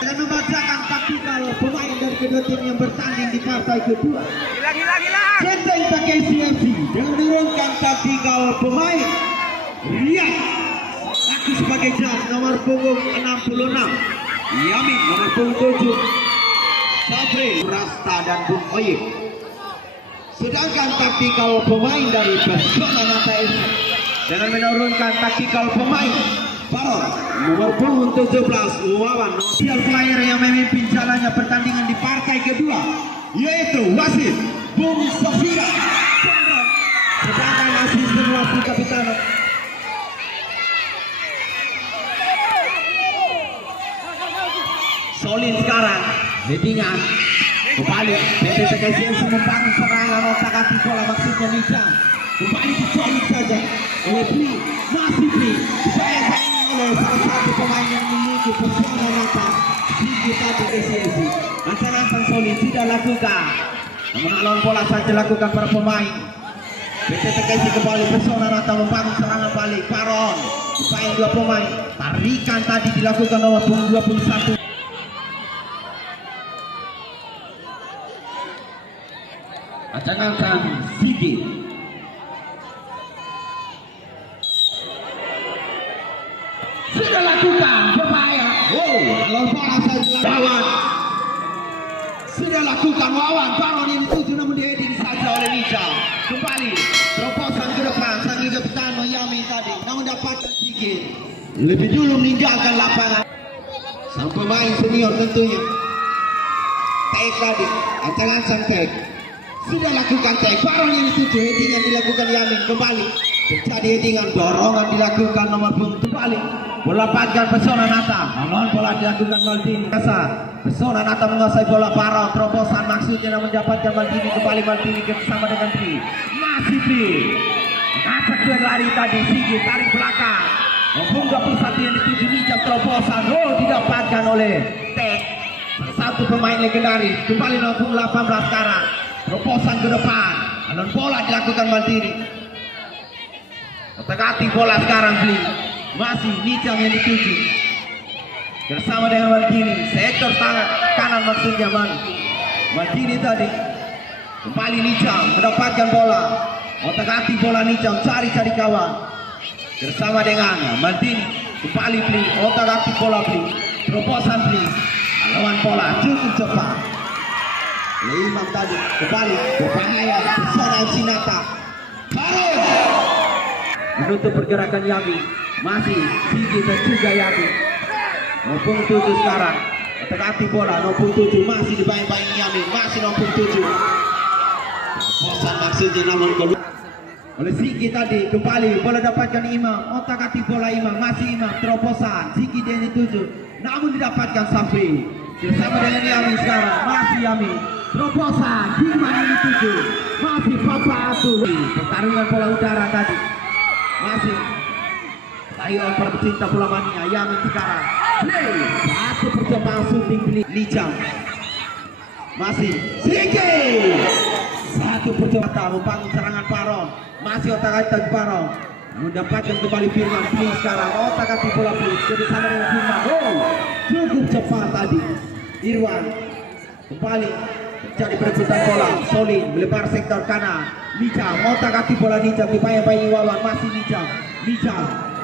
Dengan membacakan taktikal pemain dari kedua tim yang bertanding di partai kedua. Genteng Takeshi FC dengan menurunkan taktikal pemain Riyad aku sebagai jam nomor punggung 66, Yamin nomor punggung 7, Sabri, Rasta dan Bung Oyek. Sedangkan taktikal pemain dari Persona Nata FC dengan menurunkan taktikal pemain Baron nomor punggung 17, Wawan official player yang memimpin jalannya pertandingan di partai kedua yaitu wasit Bung Safira. Sedangkan asisten wasit kapitan Solin sekarang headingan kembali PT TKCS membangun serangan otak-atik bola maksudnya Nijam kembali dicolok saja oleh Bli, masih Bli disayang-sayang oleh salah satu pemain yang memiliki Persona Nata kita TKCS. Ancang-ancang Solin tidak lakukan namun lawan bola saja lakukan para pemain PT TKCS. Kembali Persona Nata membangun serangan balik Baron disayang dua pemain, tarikan tadi dilakukan nomor 21. Ancang-ancang Sigi sudah lakukan berbahaya. Lawan bola saja lawan sudah lakukan Wawan. Baron ini tujuh namun di-heading saja oleh Nija. Kembali terobosan ke depan sang kapitan Yami tadi namun dapatkan Sigi lebih dulu meninggalkan lapangan. Sang pemain senior tentunya Tek tadi ancang-ancang Tek sudah lakukan Tek. Baron ini tujuh headingan dilakukan Yamin. Kembali terjadi headingan, dorongan dilakukan nomor punggung kembali bola panjang Persona Nata lawan bola dilakukan Maldini. Persona Nata menguasai bola Baron terobosan maksudnya mendapatkan Maldini. Kembali Maldini bersama dengan Bli, masih Bli ngacak dua lari tadi Sigi tarik belakang punggung 21 yang dituju Nijam terobosan didapatkan oleh Tek satu pemain legendaris. Kembali nomor punggung 18 sekarang terobosan ke depan lawan bola dilakukan Maldini. Otak-atik bola sekarang Bli, masih Nijam yang dituju bersama dengan Maldini sektor tangan kanan maksudnya Maldini tadi. Kembali Nijam mendapatkan bola, otak-atik bola Nijam cari-cari kawan bersama dengan Maldini. Kembali Bli, otak-atik bola Bli, terobosan Bli lawan bola cukup cepat Imam tadi. Kembali berbahaya Persona FC Nata. Baron menutup pergerakan Yami, masih Sigi dan juga Yami maupun 7 sekarang otak-atik bola maupun 7 masih dibayang-bayang Yami, masih maupun 7 bosan maksudnya namun keluar oleh Sigi tadi. Kembali bola dapatkan Imam, otak-atik bola Imam, masih Imam terobosan Sigi dia dituju namun didapatkan Safri bersama dengan Yami sekarang, masih Yami terobosan Imam yang dituju, masih Papa Atul. Pertarungan bola udara tadi masih sayuran para pecinta bola mania. Yamin sekarang play satu percobaan shooting Bli, Nijam masih Sigi satu percobaan membangun serangan Baron, masih otak-atik Baron mendapatkan kembali Firman. Bli sekarang otak-atik bola Bli jadi sama dengan Firman. Cukup cepat tadi Irwan. Kembali terjadi perebutan bola, Solin melebar sektor kanan Nijam, otak-atik bola Nijam dibayang-bayangi Wawan, masih Nijam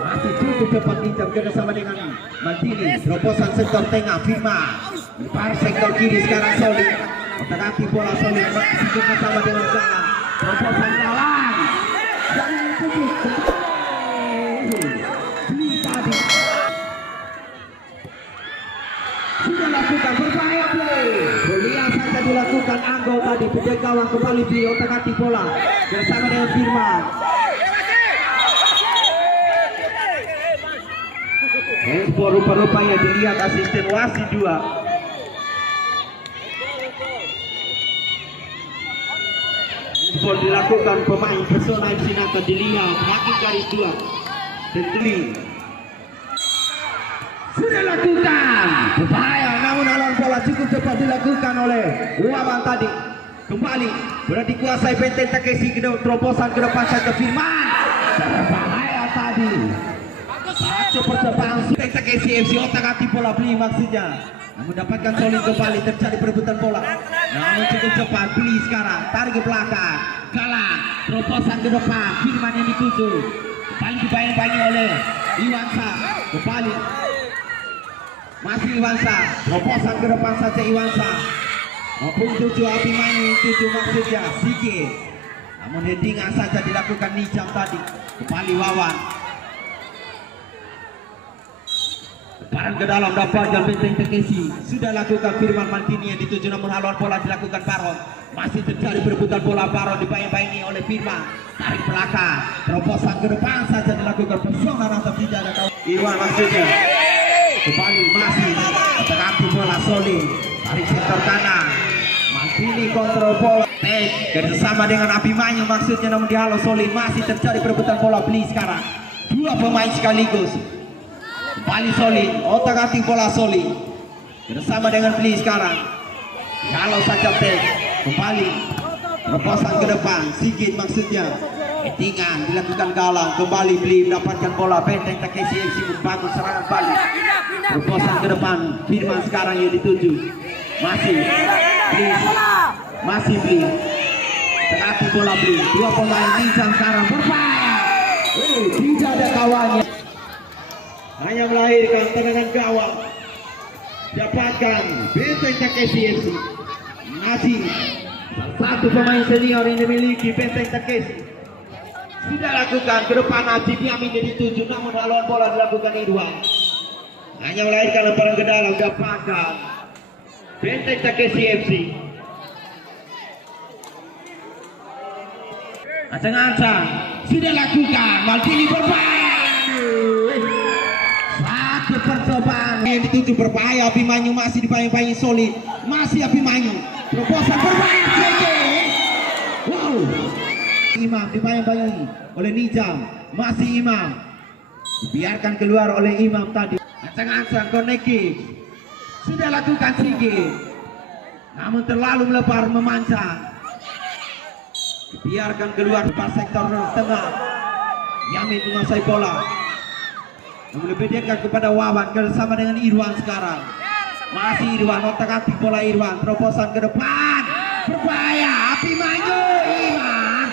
masih cukup cepat Nijam kerjasama dengan Maldini. Terobosan sektor tengah Firman melebar sektor kiri sekarang Solin, otak-atik bola Solin masih kerjasama dengan Jalan, terobosan Jalan dan cukup Bli tadi sudah lakukan berbahaya Bli. Yang saja dilakukan Anggo tadi penjaga gawang. Kembali Bli, otak-atik bola bersama dengan Firman. Handball rupa-rupanya dilihat asisten wasit 2. Handball dilakukan pemain Persona FC Nata dilihat hakim garis 2 Bli sudah lakukan berbahaya namun lawan bola cukup cepat dilakukan oleh Wawan tadi. Kembali bola dikuasai Benteng Takeshi, terobosan ke depan saja Firman berbahaya tadi. Satu percobaan Benteng Takeshi FC, otak-atik bola Bli maksudnya Mendapatkan Solin kembali, terjadi perebutan bola. Namun cukup cepat, Beli sekarang tarik ke belakang, kalah, terobosan ke depan, Firman yang dituju, kembali dibayang-bayangi oleh Iwansa, kembali masih Iwansa, terobosan ke depan saja Iwansa, maupun tuju Abimanyu, tuju maksudnya Sigit. Namun headingan saja dilakukan Nijam tadi, kembali Wawan. Barang ke dalam dapatkan Benteng Takeshi. Sudah lakukan Firman Mantini yang dituju, namun haluan bola dilakukan Baron. Masih terjadi perebutan bola, Baron dibayang-bayangi oleh Firman. Tarik belakang, terobosan ke depan saja dilakukan Pesona rasa tidak ada kawan. Irwan maksudnya. Kembali masih terapi bola Solin. Tarik sektor kanan. Mantini kontrol bola. Kerjasama dengan Abimanyu maksudnya, namun dihalau Solin. Masih terjadi perebutan bola. Beli sekarang. Dua pemain sekaligus. Kembali Solin, otak-atik bola Solin bersama dengan Beli sekarang. Kalau saja Tek, kembali terobosan ke depan, Sigit maksudnya. Headingan dilakukan Galang, kembali Beli mendapatkan bola. Benteng Takeshi FC bagus serangan balik. Terobosan ke depan, Firman sekarang yang dituju. Masih Beli. Terapi bola Beli. Dua pemain Nijam sekarang berbahaya. Tidak ada kawannya. Hanya melahirkan tendangan gawang. Dapatkan Benteng Takeshi FC. Masih satu pemain senior yang dimiliki Benteng Takeshi. Sudah lakukan ke depan Najib Yamin jadi tujuh, namun haluan bola dilakukan Irwan. Hanya melahirkan lemparan ke dalam. Dapatkan Benteng Takeshi FC. Ancang-ancang sudah lakukan. Maldini berbahaya. Percobaan yang dituju berbahaya. Abimanyu masih dibayang-bayangi Solid. Masih Abimanyu. Terobosan berbahaya. Wow. Imam dibayang-bayangi oleh Nijam. Masih Imam. Dibiarkan keluar oleh Imam tadi. Ancang-ancang Koneki. Sudah lakukan Sigit. Namun terlalu melebar memanjang. Dibiarkan keluar di sektor tengah. Yamin menguasai bola. Namun lebih dekat kepada Wawan bersama dengan Irwan sekarang. Masih Irwan, otak-atik bola Irwan, terobosan ke depan. Berbahaya, Abimanyu, Irwan.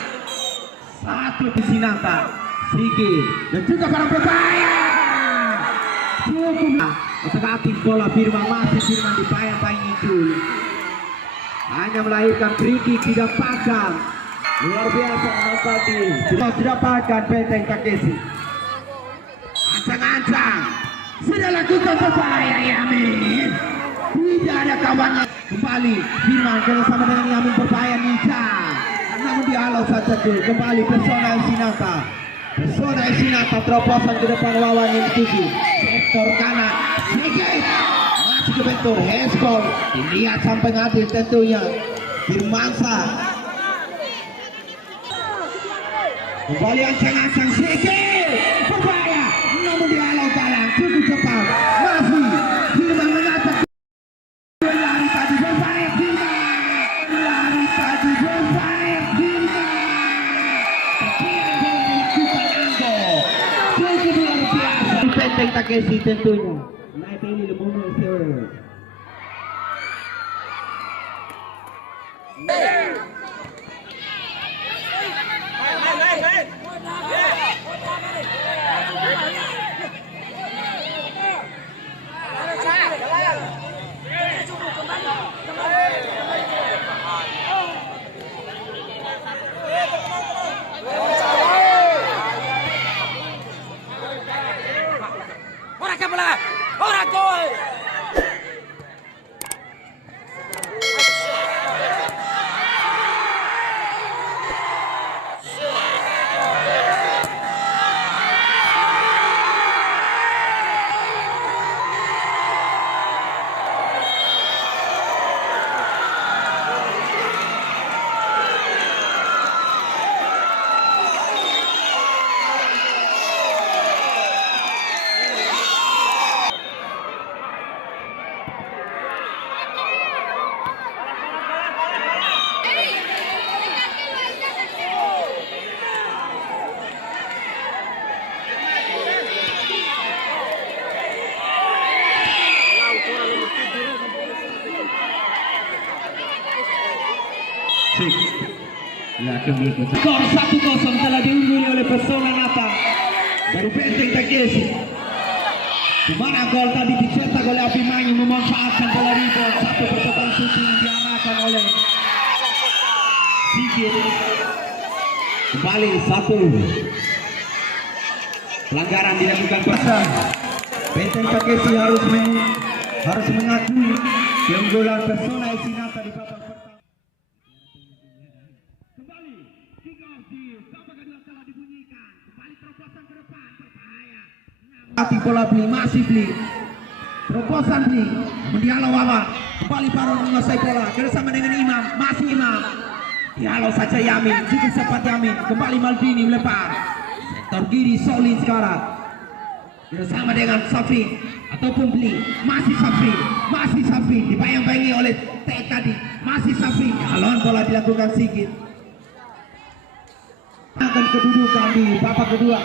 Satu di Sinata, Sigit, dan juga barang berbahaya. Cukup. Otak-atik bola Firman, masih Firman dibayang-bayangi dulu. Hanya melahirkan free-kick tidak pasang. Luar biasa tadi. Tidak didapatkan Benteng Takeshi. Ancang-ancang sudah lakukan berbahaya Yamin. Tidak ada kawannya. Kembali Firman bersama dengan Yamin berbahaya Nijam. Namun dihalau saja tuh. Kembali Pesona Sinata. Pesona Sinata terobosan ke depan Wawan yang dituju. Sektor kanan. Sigit masih ke bentur. Handball. Dilihat sampai ngadir tentunya. Firmansa. Kembali ancang-ancang Sigit. Berbahaya. Namun dihalau Galang. Cukup cepat. Masih Firman mengatakan. Lari tadi berbahaya Firman. Lari tadi berbahaya Firman. Kira bola dilakukan Anggo. Cukup luar biasa. Benteng Takeshi tentunya. Naik ini the moment sir. Sik. Skor 1-0 telah diungguli oleh Persona Nata dari Benteng Takeshi. Di mana gol tadi dicetak oleh Abimanyu memanfaatkan bola rebound satu percobaan shooting yang diarahkan oleh Sigit. Kembali satu. Pelanggaran dilakukan Persona. Benteng Takeshi harus mengakui keunggulan Persona FC Nata di babak pertama. Kembali kick-off babak kedua telah dibunyikan. Kembali terobosan ke depan berbahaya. Hati bola Bli masih Bli. Terobosan Bli mendialau Wawan. Kembali Baron menguasai bola bersama dengan Imam. Masih Imam. Dialau saja Yamin. Cukup sempat Yamin. Kembali Maldini melempar. Sektor kiri Solin sekarang. Bersama dengan Safri ataupun Bli. Masih Safri dibayang-bayangi oleh Tek tadi. Masih Safri. Haluan bola dilakukan Sigit. Akan kedudukan di babak kedua.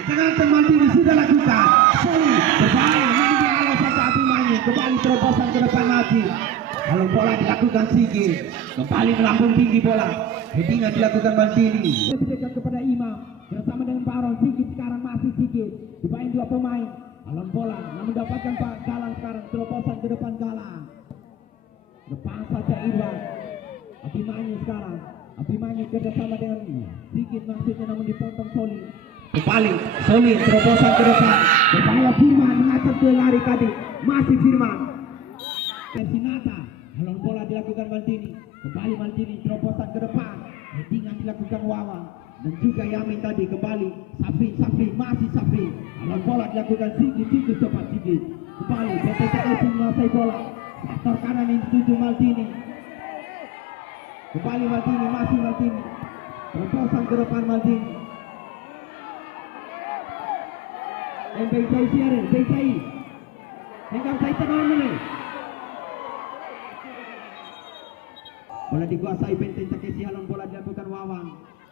Anteng-anteng Maldini sudah lakukan. Solin berbahaya. Namun dihalau saja Abimanyu. Kembali terobosan ke depan lagi. Kalau bola dilakukan Sigit. Kembali melambung tinggi bola. Headingan dilakukan Maldini. Diberikan kepada Imam. Bersama dengan Baron. Sigit sekarang masih Sigit. Dibayang dua pemain. Alon bola. Namun mendapatkan Pak Galang sekarang. Terobosan ke depan Galang. Depan saja Irwan. Abimanyu sekarang. Abimanyu bersama dengan Sigit maksudnya namun dipotong Solin. Kembali Solin terobosan ke depan. Berbahaya Firman mengacak ke lari tadi. Masih Firman. Sinata. Alon bola dilakukan Maldini. Kembali Maldini terobosan ke depan. Headingan dilakukan Wawan. Dan juga Yamin tadi kembali. Safri masih Safri. Alon bola dilakukan Sigit cepat Sigit. Kembali BTTS menguasai bola. Sektor kanan yang dituju Maldini. Kembali Maldini masih Maldini. Terobosan ke depan Maldini. BCI siaran BCI. Hingga saya tengah ini. Bola dikuasai Benteng Takeshi. Alon bola dilakukan Wawan.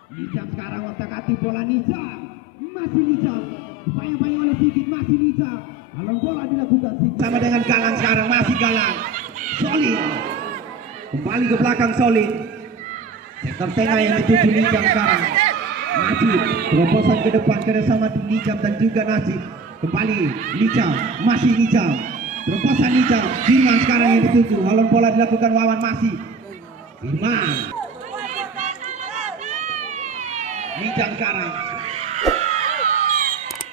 Nijam sekarang otak-atik bola Nijam. Masih Nijam. Bayang-bayang oleh Sigit masih Nijam. Alon bola dilakukan Sigit. Sama dengan Galang sekarang masih Galang. Solid. Kembali ke belakang Solid. Sektor tengah yang dituju Nijam sekarang. Najib. Terobosan ke depan kerjasama Nijam dan juga Najib. Kembali Nijam. Masih Nijam. Terobosan Nijam. Firman sekarang yang dituju. Alon bola dilakukan Wawan masih. Firman. Nijam sekarang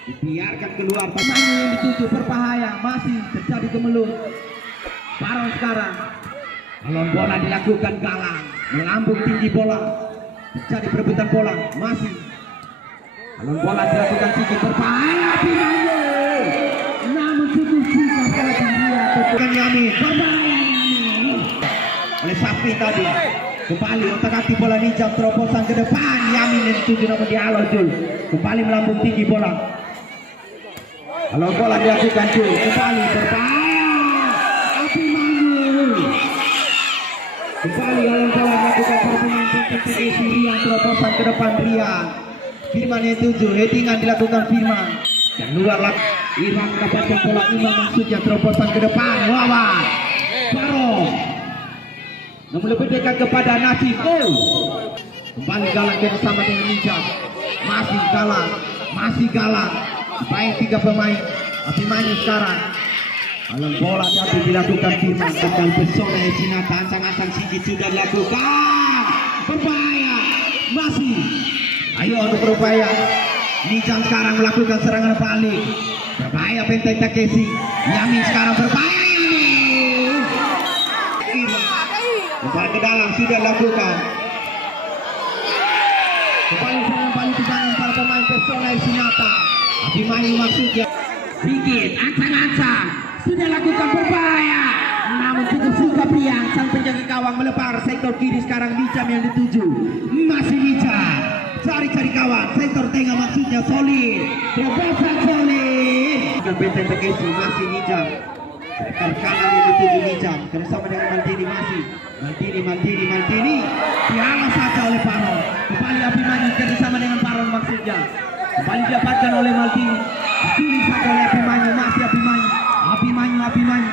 dibiarkan keluar. Pemain yang dituju berbahaya. Masih terjadi kemelut. Baron sekarang. Alon bola dilakukan Galang. Melambung tinggi bola. Terjadi perebutan bola. Masih alon bola dilakukan Sigit berbahaya. Abimanyu. Namun cukup susah pada dia. Bukan Yamin. Berbahaya Yamin. Oleh Safri tadi. Kembali otak-atik bola Nijam terobosan ke depan. Yamin yang dituju namun dihalau Jul. Kembali melambung tinggi bola. Alon bola dilakukan Jul. Kembali berbahaya. Abimanyu. Kembali alon bola dilakukan perpemain Takeshi. Rian terobosan ke depan Rian. Firman yang tuju. Headingan dilakukan Firman. Dan luar lagi. Irwan mendapatkan bola. Imam maksudnya terobosan ke depan. Wawan. Baron. Namun lebih dekat kepada Nasib. Kembali Galang bersama dengan Nijam. Masih Galang. Baik tiga pemain. Abimanyu sekarang. Alon bola jatuh dilakukan Firman. Dan Persona FC Nata. Ancang-ancang Sigit sudah dilakukan. Berbahaya. Masih. Ayo untuk berupaya. Nijam sekarang melakukan serangan balik. Berbahaya Benteng Takeshi. Yamin sekarang berbahaya. Kembali ke dalam sudah dilakukan. Kembali serangan balik ke tangan para pemain Persona FC Nata. Abimanyu maksudnya. Sigit ancang-ancang sudah lakukan berbahaya. Namun cukup suka Priang. Sang penjaga gawang melepar sektor kiri sekarang Nijam yang dituju. Masih Nijam. Cari-cari kawan. Sektor tengah maksudnya Solid. Terobosan Solid. Dan Benteng Takeshi masih Nijam. Sektor kanan yang dituju Nijam. Bersama dengan Maldini masih. Maldini. Dihalau saja oleh Baron. Kembali Abimanyu bersama dengan Baron maksudnya. Kembali didapatkan oleh Maldini. Diculik saja oleh Abimanyu. Masih Abimanyu.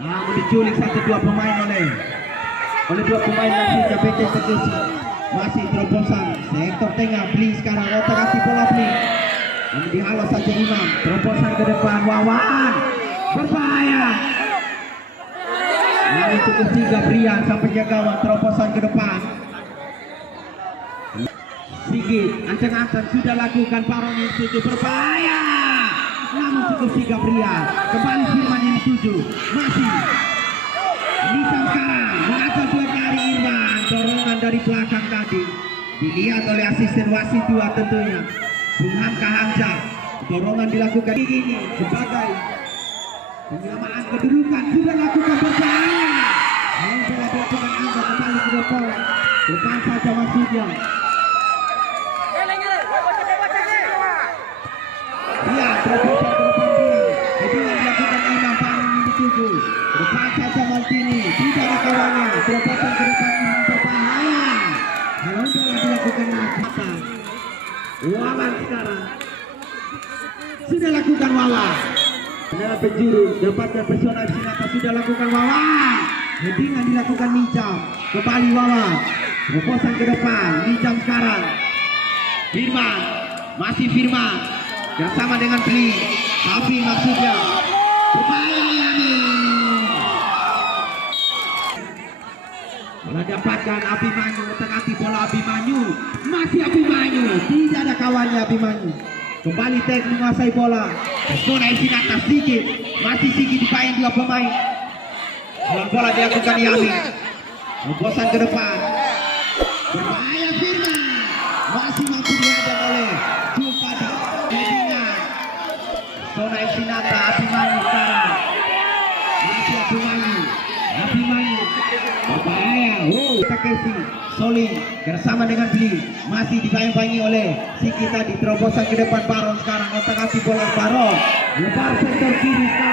Namun diculik saja dua pemain oleh oleh dua pemain Persija PT Sekesi. Masih terobosan sektor tengah Bli sekarang otak kasih bola Bli. Yang dihalau saja Imam, terobosan ke depan Wawan. Berbahaya. Yang cukup 3 Brian sampai gawang, terobosan ke depan. Sigit, ancang-ancang sudah lakukan Baron yang dituju, berbahaya. Namun cukup 3 Brian. Kembali Firman yang dituju, masih Nisam sekarang mengacau 2 kali Irwan. Dorongan dari belakang tadi dilihat oleh asisten wasit 2 tentunya Bung Hamka Hamzah. Dorongan dilakukan ini sebagai penyamaan kedudukan, sudah lakukan berbahaya. Yang bola dilakukan Angga kembali ke depan saja maksudnya. Dia terobosan ke depan dia. Kedua dilakukan Imam Baron yang dituju. Depan saja Martini, tidak ada kawannya. Terobosan ke depan Imam berbahaya. Kalau bola dilakukan Nafisa. Wawan sekarang sudah lakukan Wawan. Dalam penjuru dapatnya personal Sinata, sudah lakukan Wawan. Headingan dilakukan Nijam. Kembali Wawan. Terobosan ke depan Nijam sekarang. Firman, masih Firman bersama dengan Bli. Tapi maksudnya berbahaya Yami. Bola dapatkan Abimanyu, otak-atik bola Abimanyu. Masih Abimanyu, tidak ada kawannya Abimanyu. Kembali Tek menguasai bola. Persona Sinata sedikit, masih Sigit dibayang 2 pemain. Bola dilakukan Yami. Terobosan ke depan. Berbahaya Firman. Masih mampu dihadang oleh Jumpada. Persona Sinata, Abimanyu sekarang. Masih Abimanyu. Berbahaya. Takesi Soli bersama dengan Bli. Masih dibayang-bayangi oleh Siki tadi. Terobosan ke depan Baron sekarang. Otak kasih bola Baron. Lebar sektor kiri sekarang.